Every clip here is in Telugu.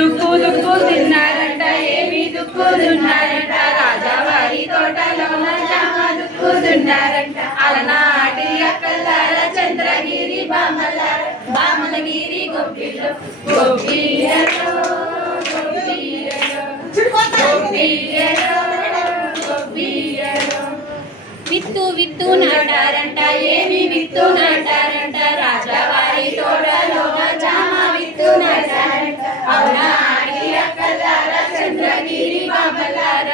దుక్కు దుక్కు తిన్నారంట ఏమి దుక్కు తిన్నారంట రాజావారి తోటలో జామ దుక్కు తిన్నారంట అలనాటి అక్కలార చంద్రగిరి బామల బామలగిరి గోపిలో గోపియలో గోపియలో గోపియలో విత్తు విత్తు నాటారంట ఏమి విత్తు నాటారంట. రాజావారి చంద్రగిరి బామలార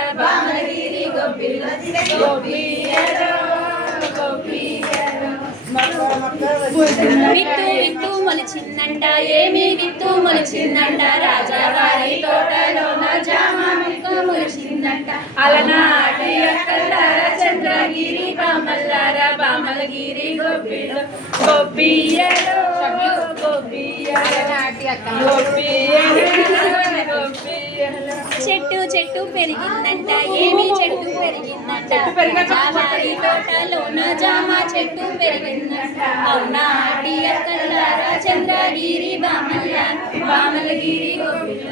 విత్తు విత్తు మొలిచిందంట ఏమి విత్తు మొలిచిందంట రాజావారి తోటలోన జామ విత్తు మొలిచిందంట అలనాటి అక్కలార చంద్రగిరి బామల్లార బామలగిరి గోపిల. గోపియలో. చెట్టు చెట్టు పెరిగిందంట ఏమి చెట్టు పెరిగిందంట. జామారి తోటలోన జామ చెట్టు పెరిగిందంట. అవునా అడి అక్కలారా చంద్రగిరి బామల్ల బామలగిరి గోపిల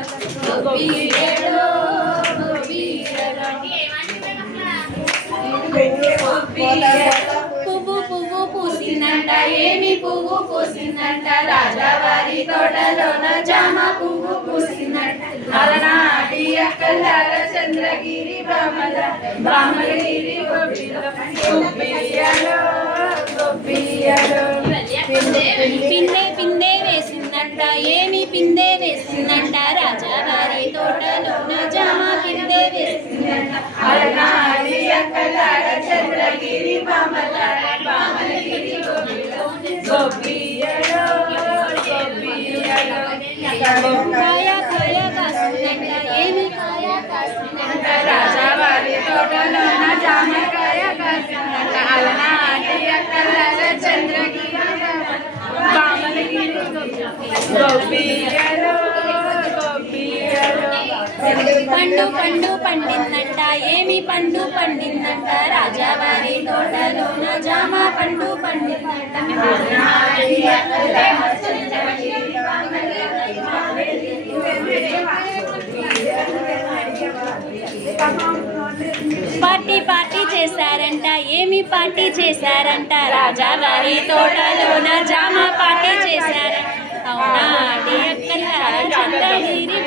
పూసిందంట రాజావారి తోటలోన జామ పువ్వు పూసిందంట అలనాటి చంద్రగిరి బామల బామలగిరి పిందె పిందె వేసిందంట ఏమి పిందె వేసిందంట. రాజావారి తోటలోన జామ పిందె వేసిందంట. అలనాటి తోటలోన జామకాయ గోపియలో పండు పండు పండిందంట ఏమి పండు పండిందంట? రాజావారి తోటలోన జామ పండు పండిందంట అలనాటి అక్కలార చంద్రగిరి పార్టీ పార్టీ చేశారంట ఏమి పార్టీ చేశారంట? రాజావారి తోటలోన జామ పార్టీ చేశారంట. అవునా? చంద్రగిరి